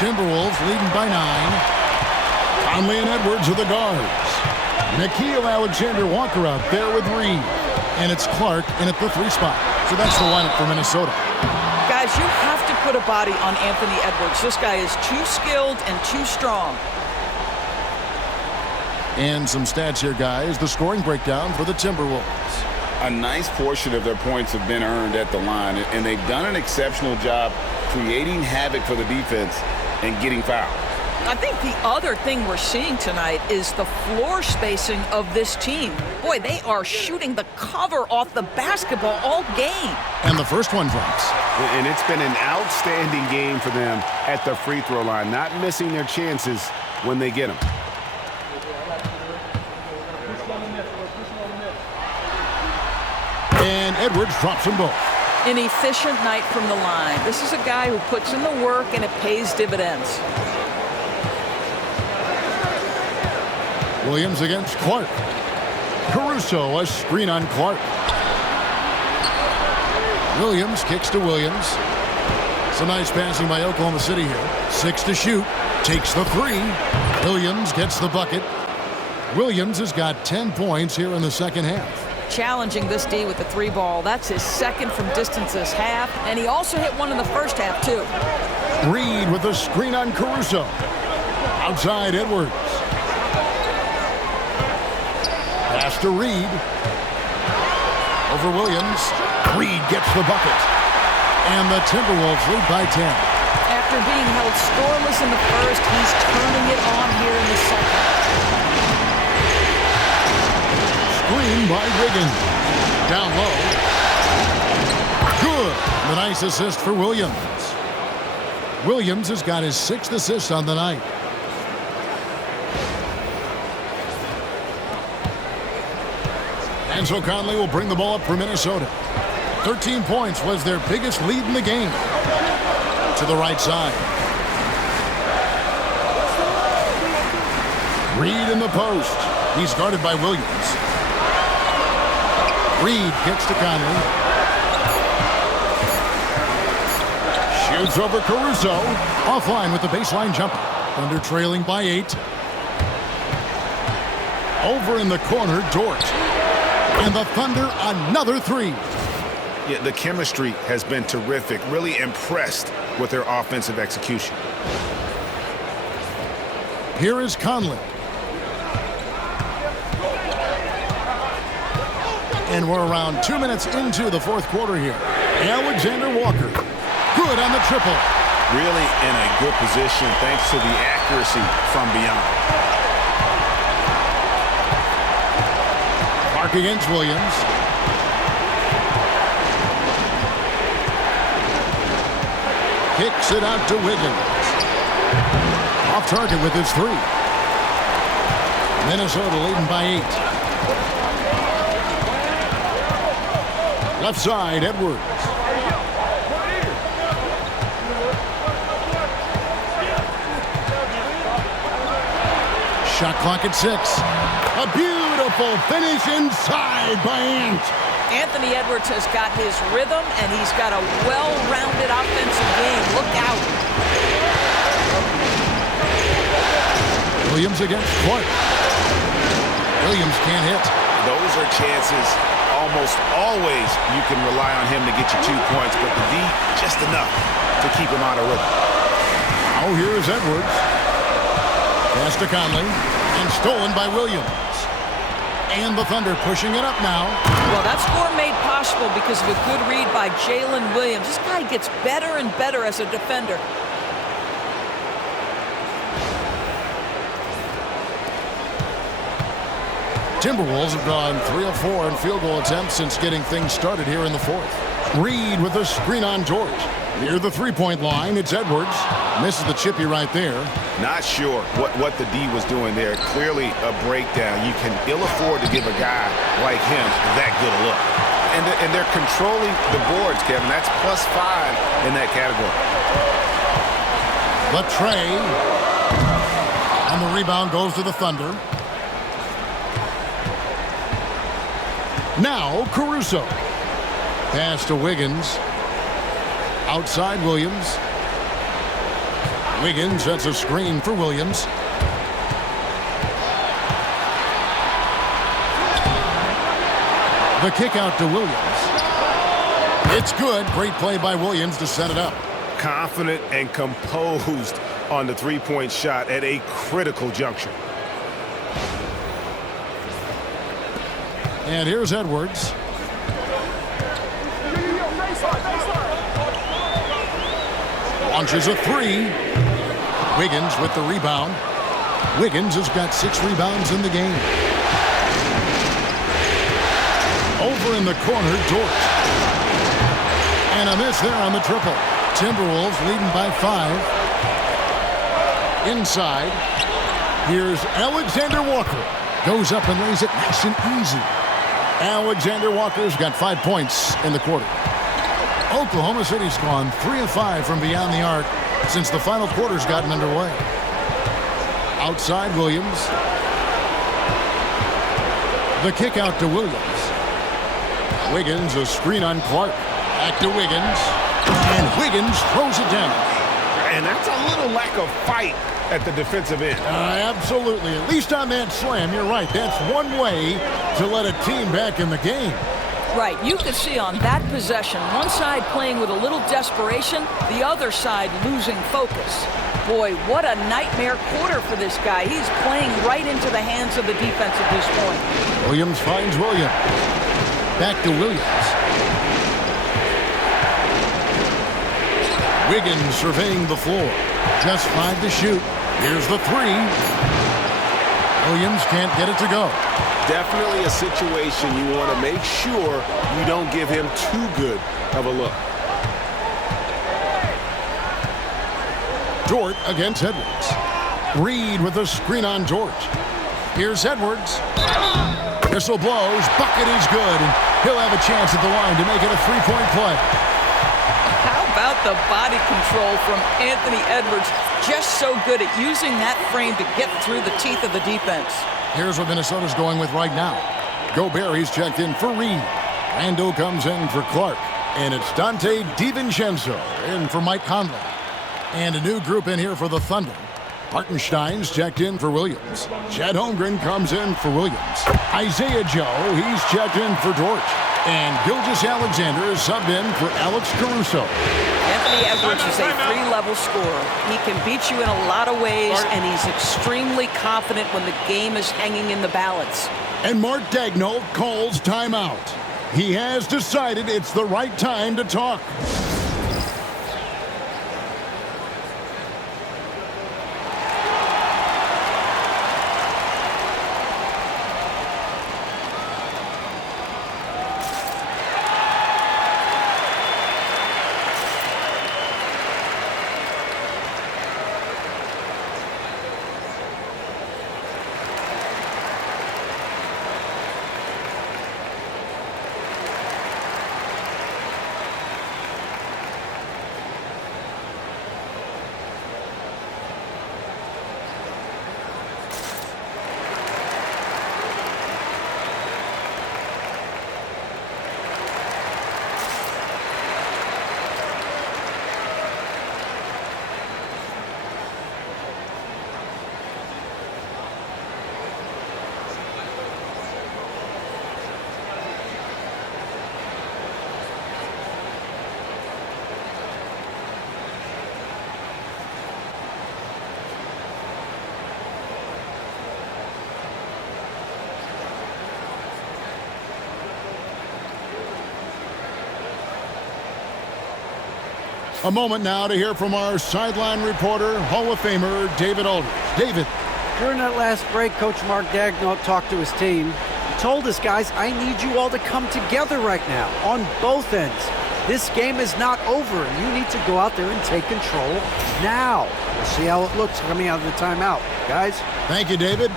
Timberwolves leading by 9. Conley and Edwards are the guards. Nickeil Alexander-Walker out there with Reed. And it's Clark in at the 3 spot. So that's the lineup for Minnesota. Guys, you have to put a body on Anthony Edwards. This guy is too skilled and too strong. And some stats here, guys. The scoring breakdown for the Timberwolves. A nice portion of their points have been earned at the line, and they've done an exceptional job creating havoc for the defense and getting fouled. I think the other thing we're seeing tonight is the floor spacing of this team. Boy, they are shooting the cover off the basketball all game. And the first one drops. And it's been an outstanding game for them at the free throw line, not missing their chances when they get them. And Edwards drops them both. An efficient night from the line. This is a guy who puts in the work and it pays dividends. Williams against Clark. Caruso, a screen on Clark. Williams kicks to Williams. Some nice passing by Oklahoma City here. 6 to shoot. Takes the 3. Williams gets the bucket. Williams has got 10 points here in the second half. Challenging this D with the 3 ball. That's his second from distance this half. And he also hit one in the first half, too. Reed with a screen on Caruso. Outside Edwards. Pass to Reed. Over Williams. Reed gets the bucket. And the Timberwolves lead by 10. After being held scoreless in the first, he's turning it on here in the second. Screen by Wiggins. Down low. Good. The nice assist for Williams. Williams has got his 6th assist on the night. And so Conley will bring the ball up for Minnesota. 13 points was their biggest lead in the game. To the right side. Reed in the post. He's guarded by Williams. Reed kicks to Conley. Shoots over Caruso. Offline with the baseline jumper. Thunder trailing by 8. Over in the corner, Dort. And the Thunder, another 3. Yeah, the chemistry has been terrific. Really impressed with their offensive execution. Here is Conley. And we're around 2 minutes into the fourth quarter here. Alexander-Walker. Good on the triple. Really in a good position thanks to the accuracy from beyond. Clark against Williams. Kicks it out to Wiggins. Off target with his 3. Minnesota leading by 8. Left side, Edwards. Shot clock at 6. A beautiful finish inside by Ant. Anthony Edwards has got his rhythm, and he's got a well-rounded offensive game. Look out. Williams against Clark. Williams can't hit. Those are chances. Almost always you can rely on him to get you 2 points, but the D, just enough to keep him out of rhythm. Oh, here's Edwards. Pass to Conley, and stolen by Williams. And the Thunder pushing it up now. Well, that score made possible because of a good read by Jalen Williams. This guy gets better and better as a defender. Timberwolves have gone 3 of 4 in field goal attempts since getting things started here in the fourth. Reed with a screen on George. Near the 3-point line, it's Edwards. Misses the chippy right there. Not sure what the D was doing there. Clearly a breakdown. You can ill afford to give a guy like him that good a look. And they're controlling the boards, Kevin. That's +5 in that category. The tray. And the rebound goes to the Thunder. Now Caruso. Pass to Wiggins. Outside Williams. Wiggins sets a screen for Williams. The kick out to Williams. It's good. Great play by Williams to set it up. Confident and composed on the three-point shot at a critical juncture. And here's Edwards. Launches a three. Wiggins with the rebound. Wiggins has got 6 rebounds in the game. Over in the corner, Dort. And a miss there on the triple. Timberwolves leading by 5. Inside. Here's Alexander Walker. Goes up and lays it nice and easy. Alexander Walker's got 5 points in the quarter. Oklahoma City's gone 3 of 5 from beyond the arc since the final quarter's gotten underway. Outside Williams. The kick out to Williams. Wiggins, a screen on Clark. Back to Wiggins. And Wiggins throws it down. And that's a little lack of fight at the defensive end. Absolutely. At least on that slam, you're right. That's one way to let a team back in the game. Right, you could see on that possession, one side playing with a little desperation, the other side losing focus. Boy, what a nightmare quarter for this guy. He's playing right into the hands of the defense at this point. Williams finds Williams. Back to Williams. Wiggins surveying the floor. Just 5 to shoot. Here's the 3. Williams can't get it to go. Definitely a situation you want to make sure you don't give him too good of a look. Dort against Edwards. Reed with a screen on Dort. Here's Edwards. Whistle blows. Bucket is good. And he'll have a chance at the line to make it a 3-point play. How about the body control from Anthony Edwards? Just so good at using that frame to get through the teeth of the defense. Here's what Minnesota's going with right now. Gobert, he's checked in for Reed. Rando comes in for Clark. And it's Dante DiVincenzo in for Mike Conley. And a new group in here for the Thunder. Hartenstein's checked in for Williams. Chet Holmgren comes in for Williams. Isaiah Joe, he's checked in for Dort. And Gilgeous-Alexander is subbed in for Alex Caruso. Anthony Edwards is a 3-level scorer. He can beat you in a lot of ways, and he's extremely confident when the game is hanging in the balance. And Mark Daigneault calls timeout. He has decided it's the right time to talk. A moment now to hear from our sideline reporter, Hall of Famer David Aldridge. David. During that last break, Coach Mark Daigneault talked to his team. He told us, guys, I need you all to come together right now on both ends. This game is not over, and you need to go out there and take control now. We'll see how it looks coming out of the timeout. Guys? Thank you, David.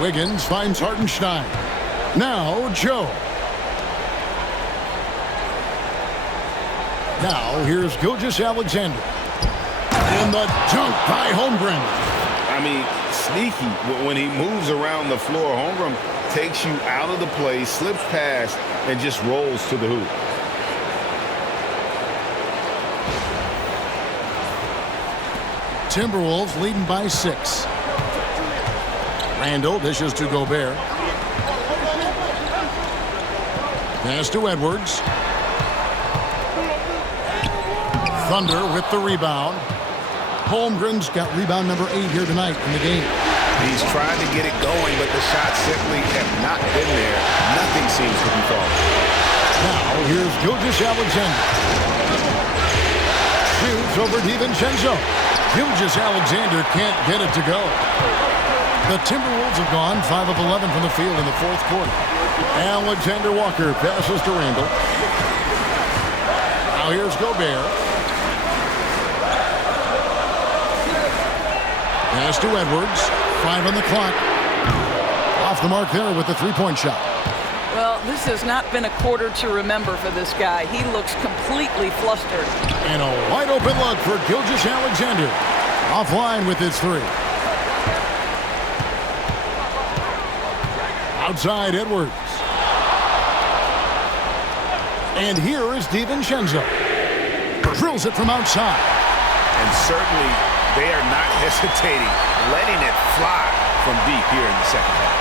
Wiggins finds Hartenstein. Now, Joe. Now, here's Gilgeous-Alexander. And the dunk by Holmgren. I mean, sneaky when he moves around the floor. Holmgren takes you out of the play, slips past, and just rolls to the hoop. Timberwolves leading by 6. Randall dishes to Gobert. Pass to Edwards. Thunder with the rebound. Holmgren's got rebound number 8 here tonight in the game. He's trying to get it going, but the shots simply have not been there. Nothing seems to be falling. Now here's Gilgeous-Alexander. Shoots over DiVincenzo. Gilgeous-Alexander can't get it to go. The Timberwolves have gone 5 of 11 from the field in the fourth quarter. Alexander Walker passes to Randall. Now here's Gobert. Pass to Edwards. 5 on the clock. Off the mark there with the three-point shot. Well, this has not been a quarter to remember for this guy. He looks completely flustered. And a wide-open look for Gilgeous-Alexander. Offline with his 3. Outside Edwards. And here is DiVincenzo. Drills it from outside. And certainly they are not hesitating, letting it fly from deep here in the second half.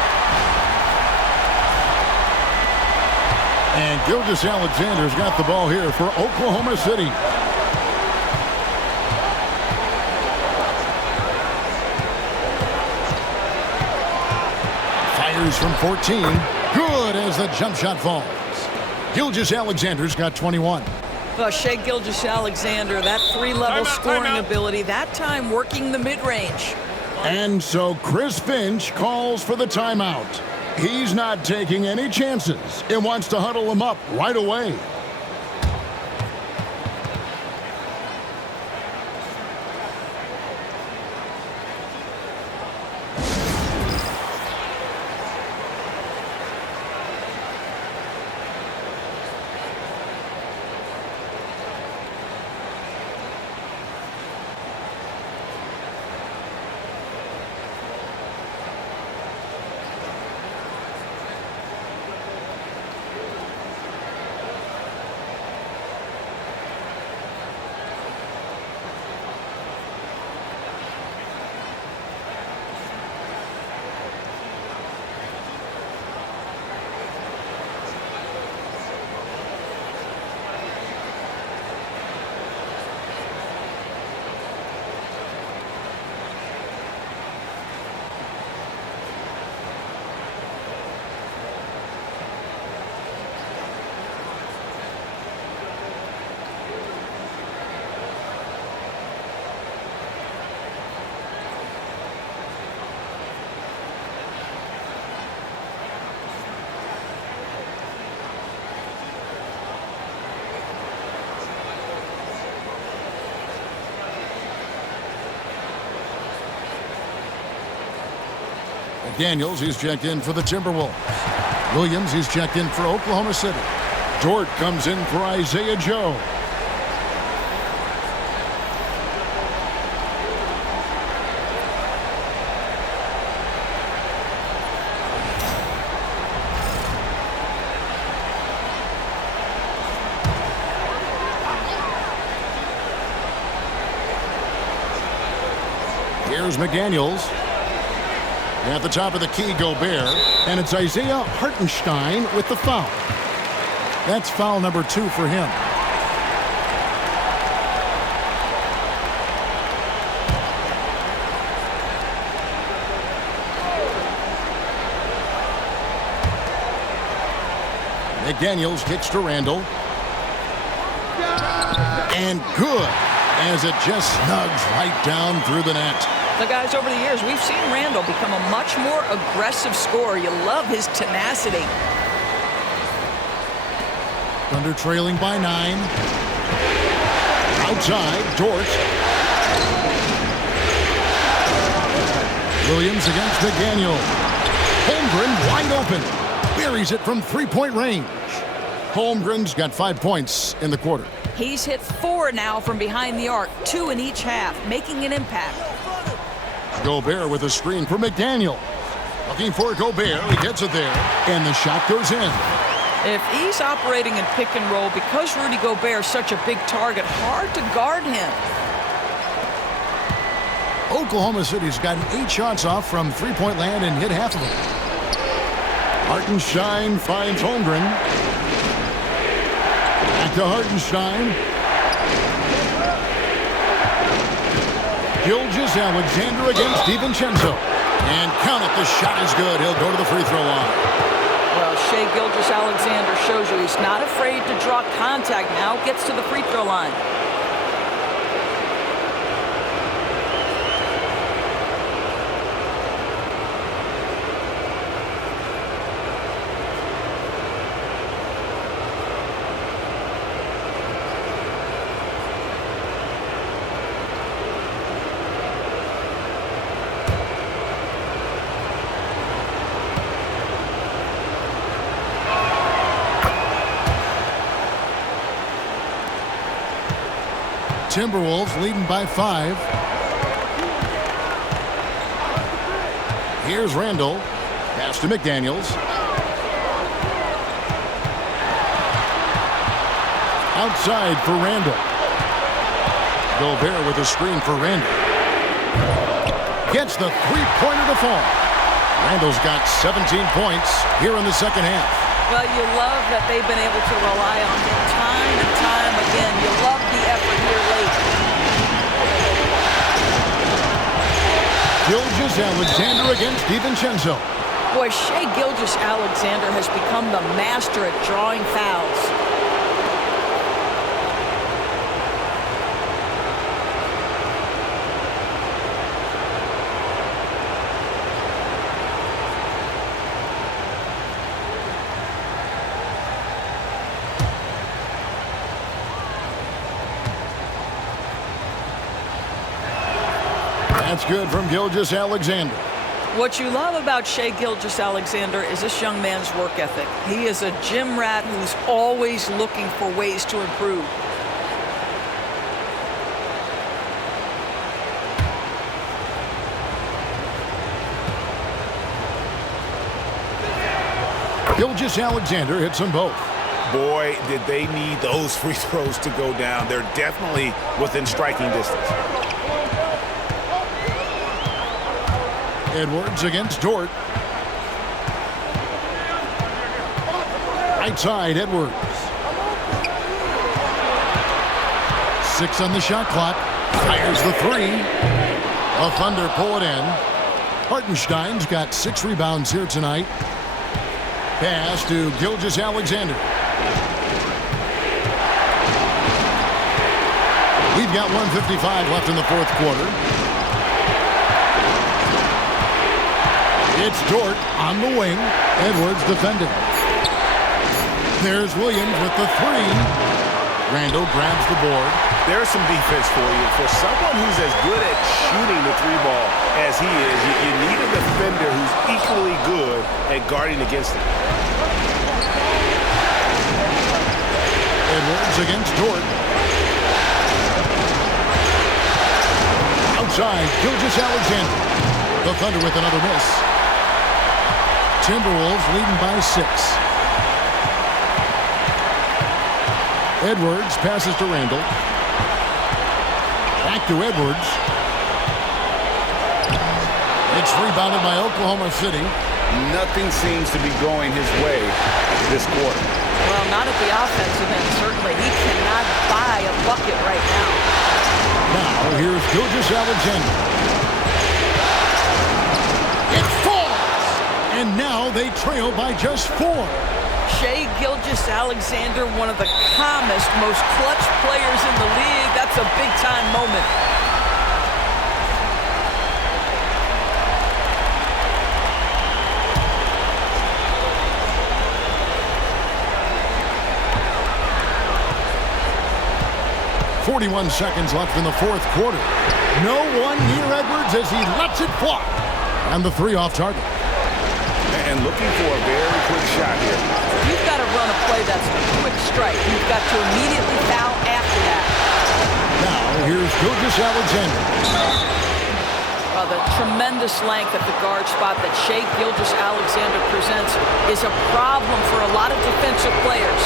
And Gilgeous-Alexander's got the ball here for Oklahoma City. Fires from 14. Good as the jump shot falls. Gilgeous-Alexander's got 21. Well, Shai Gilgeous-Alexander, that 3-level scoring ability, that time working the mid-range. And so Chris Finch calls for the timeout. He's not taking any chances. It wants to huddle him up right away. Daniels, he's checked in for the Timberwolves. Williams, he's checked in for Oklahoma City. Dort comes in for Isaiah Joe. Here's McDaniels. At the top of the key, Gobert, and it's Isaiah Hartenstein with the foul. That's foul number 2 for him. McDaniels kicks to Randall. And good, as it just snugs right down through the net. The guys, over the years, we've seen Randall become a much more aggressive scorer. You love his tenacity. Thunder trailing by 9. Outside, Dort. Williams against McDaniel. Holmgren wide open. Buries it from three-point range. Holmgren's got 5 points in the quarter. He's hit 4 now from behind the arc, 2 in each half, making an impact. Gobert with a screen for McDaniel. Looking for Gobert. He gets it there. And the shot goes in. If he's operating in pick and roll, because Rudy Gobert is such a big target, hard to guard him. Oklahoma City's gotten 8 shots off from three-point land and hit half of them. Hartenstein finds Holmgren. Back to Hartenstein. Gilgeous-Alexander against DiVincenzo. And count it, the shot is good. He'll go to the free throw line. Well, Shai Gilgeous-Alexander shows you he's not afraid to draw contact now. Gets to the free throw line. Timberwolves leading by 5. Here's Randall. Pass to McDaniels. Outside for Randall. Gobert with a screen for Randall. Gets the three-pointer to fall. Randall's got 17 points here in the second half. Well, you love that they've been able to rely on him time and time again. You love the effort here late. Gilgeous-Alexander against DiVincenzo. Boy, Shai Gilgeous-Alexander has become the master at drawing fouls. That's good from Gilgeous-Alexander. What you love about Shai Gilgeous-Alexander is this young man's work ethic. He is a gym rat who's always looking for ways to improve. Gilgeous-Alexander hits them both. Boy, did they need those free throws to go down. They're definitely within striking distance. Edwards against Dort. Right side, Edwards. 6 on the shot clock. Fires the 3. The Thunder pull it in. Hartenstein's got 6 rebounds here tonight. Pass to Gilgeous-Alexander. We've got 1:55 left in the fourth quarter. It's Dort on the wing. Edwards defending. There's Williams with the 3. Randall grabs the board. There's some defense for you. For someone who's as good at shooting the 3 ball as he is, you need a defender who's equally good at guarding against him. Edwards against Dort. Outside, Gilgeous-Alexander. The Thunder with another miss. Timberwolves leading by 6. Edwards passes to Randall. Back to Edwards. It's rebounded by Oklahoma City. Nothing seems to be going his way this quarter. Well, not at the offensive end, certainly. He cannot buy a bucket right now. Now, here's Gilgeous-Alexander. It falls! And now they trail by just 4. Shai Gilgeous-Alexander, one of the calmest, most clutch players in the league. That's a big-time moment. .41 seconds left in the fourth quarter. No one near Edwards as he lets it fly. And the 3 off target. And looking for a very quick shot here. You've got to run a play that's a quick strike. You've got to immediately foul after that. Now, here's Gilgeous-Alexander. The tremendous length at the guard spot that Shai Gilgeous-Alexander presents is a problem for a lot of defensive players.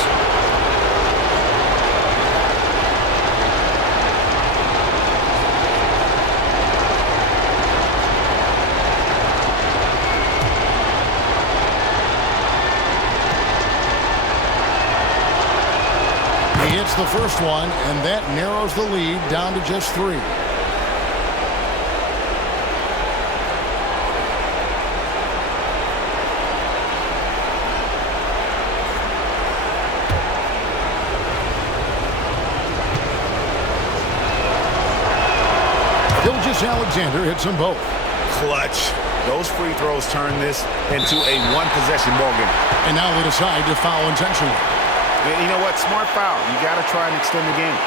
He hits the first one, and that narrows the lead down to just 3. Gilgeous-Alexander hits them both. Clutch. Those free throws turn this into a one-possession ballgame. And now they decide to foul intentionally. And you know what? Smart foul. You got to try and extend the game.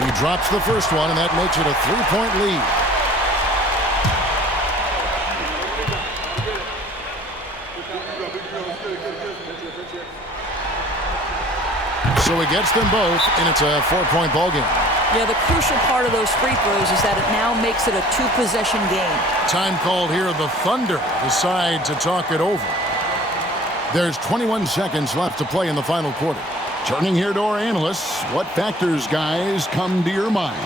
He drops the first one, and that makes it a 3-point lead. So he gets them both, and it's a 4-point ballgame. Yeah, the crucial part of those free throws is that it now makes it a 2-possession game. Time called here. The Thunder decide to talk it over. There's 21 seconds left to play in the final quarter. Turning here to our analysts, what factors, guys, come to your mind?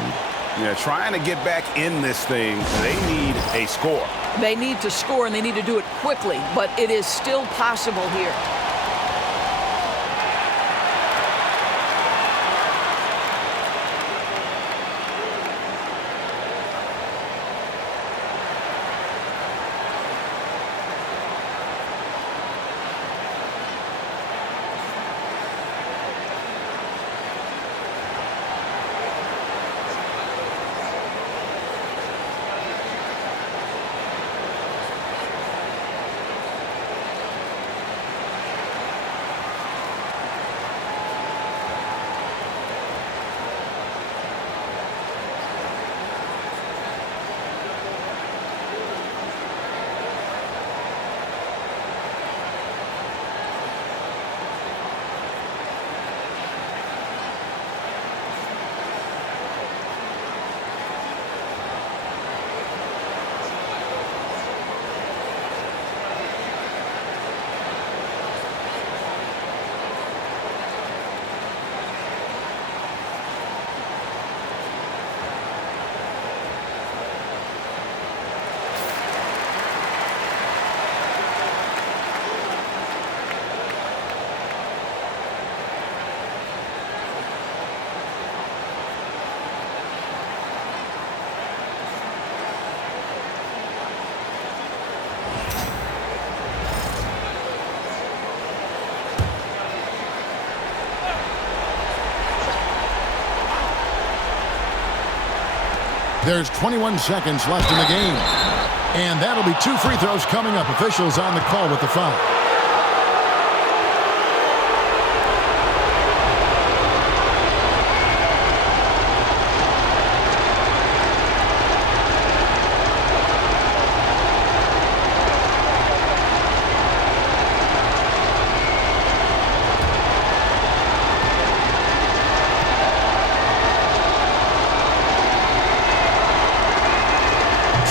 Yeah, trying to get back in this thing, they need a score. They need to score, and they need to do it quickly, but it is still possible here. There's 21 seconds left in the game. And that'll be 2 free throws coming up. Officials on the call with the foul.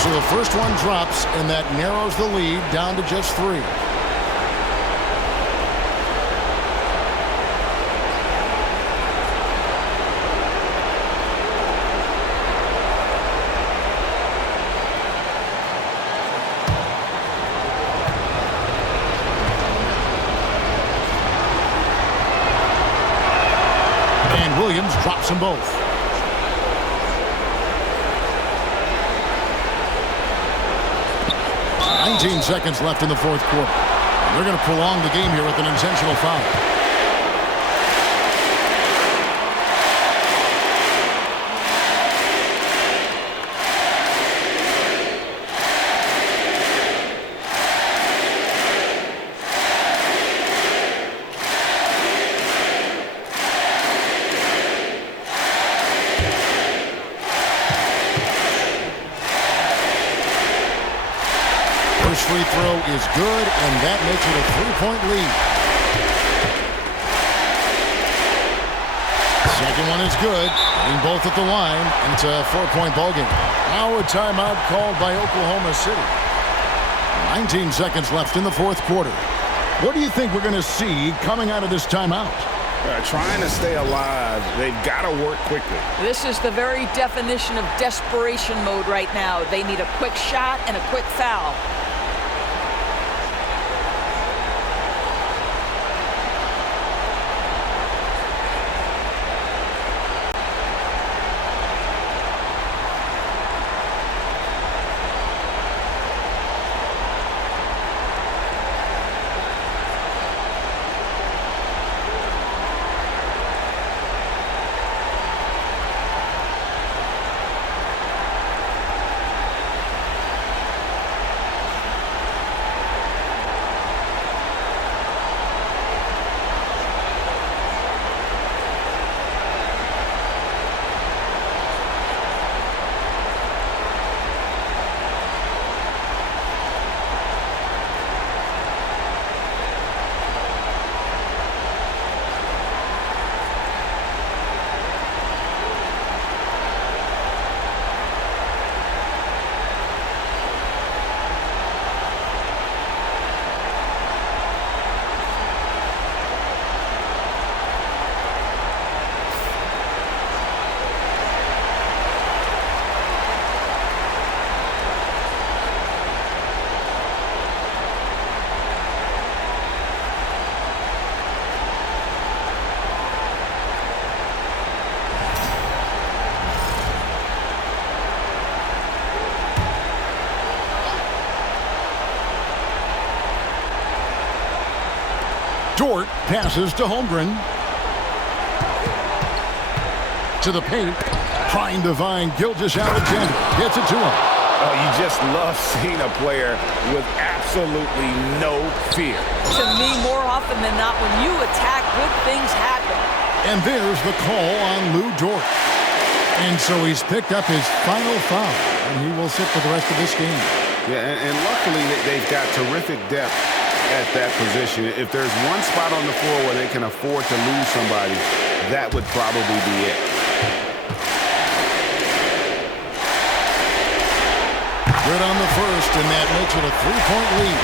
So the first one drops, and that narrows the lead down to just 3. And Williams drops them both. 19 seconds left in the fourth quarter. And they're going to prolong the game here with an intentional foul. is good, and that makes it a 3-point lead. Second one is good. Getting both at the line, and it's a 4-point ball game. Now a timeout called by Oklahoma City. 19 seconds left in the fourth quarter. What do you think we're going to see coming out of this timeout? Trying to stay alive. They've got to work quickly. This is the very definition of desperation mode right now. They need a quick shot and a quick foul. Dort passes to Holmgren. To the paint. Trying to find Gilgeous-Alexander. Gets it to him. You just love seeing a player with absolutely no fear. To me, more often than not, when you attack, good things happen. And there's the call on Lou Dort. And so he's picked up his final foul, and he will sit for the rest of this game. Yeah, and luckily they've got terrific depth at that position. If there's one spot on the floor where they can afford to lose somebody, that would probably be it. Good on the first, and that makes it a 3-point lead.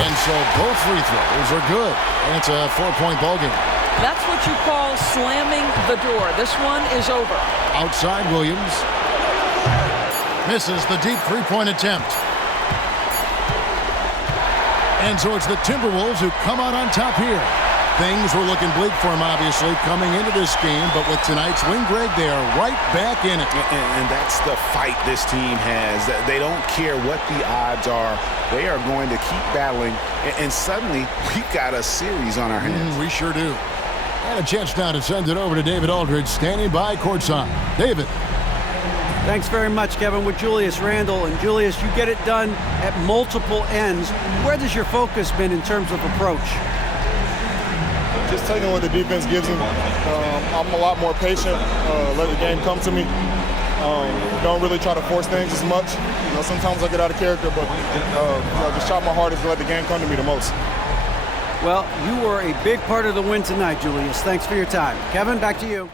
And so both free throws are good, and it's a 4-point ball game. That's what you call slamming the door. This one is over. Outside Williams. Misses the deep three-point attempt. And so it's the Timberwolves who come out on top here. Things were looking bleak for them, obviously, coming into this game. But with tonight's win, Greg, they are right back in it. And that's the fight this team has. They don't care what the odds are. They are going to keep battling. And suddenly, we've got a series on our hands. We sure do. And a chance now to send it over to David Aldridge, standing by courtside. David. Thanks very much, Kevin, with Julius Randle. And Julius, you get it done at multiple ends. Where has your focus been in terms of approach? Just taking what the defense gives me. I'm a lot more patient, let the game come to me. Don't really try to force things as much. Sometimes I get out of character, but just try my hardest to let the game come to me the most. Well, you were a big part of the win tonight, Julius. Thanks for your time. Kevin, back to you.